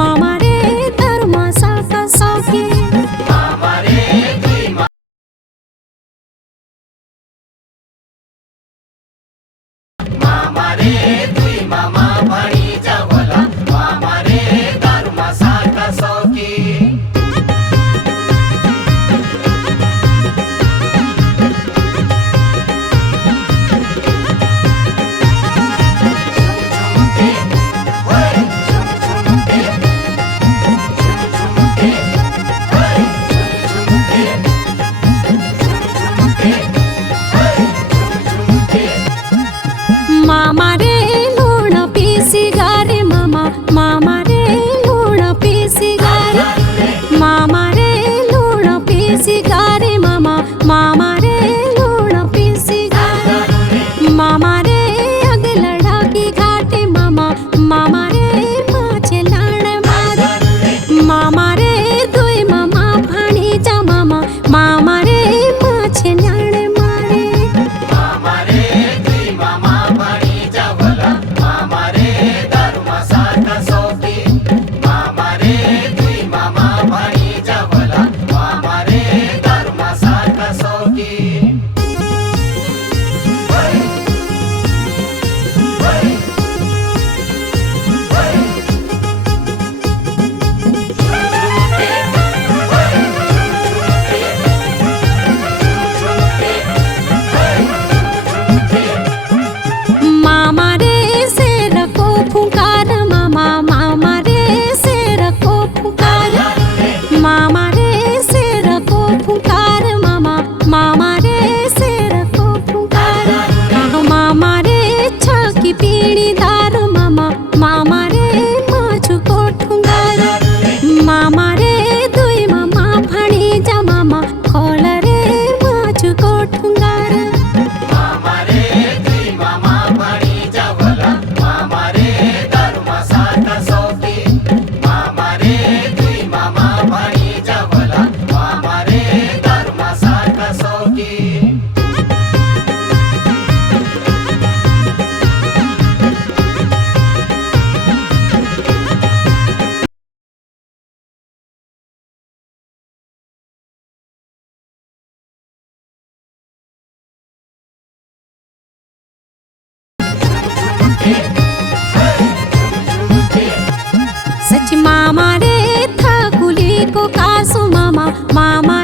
मामा रे धर्मा साका सौके मामा रे दुई मामा रे दुई मामा भणीजा होला मामा रे धर्मा साका सौकी मामा रे लूण पीसी गारे मामा मामा रे लूण पीसी गारे मामा रे लूण पीसी गारे मामा मामा रे लूण पीसी गारे मामा रे अगलड़ा की घाटे मामा मामा रे माछे लाण मारे मामा रे दुई मामा भाणीजा मामा मामा रे माछे लाण मारे मामा रे दुई मामा भणीजा होला मामा रे धर्मा साका सौकी मामा रे दुई मामा भणीजा होला मामा रे धर्मा साका सौकी मामा रे शेर को फुकार मामा मामा रे शेर को फुकार मामा रे शेर को फुकार मामा मामा रे शेर को फुकार मामा रे छकी पीड़ी दार मामा मामा रे माछु को ठुंगार मामा रे दुई मामा भाणीजा मामा खोल रे माछु को ठुंगार मामा रे दुई मामा भणीजा होला मामा रे धर्मा साका सौकी मामा रे दुई मामा भणीजा होला मामा रे धर्मा साका सौकी सच मामा रे था कुली को कासु मामा मामा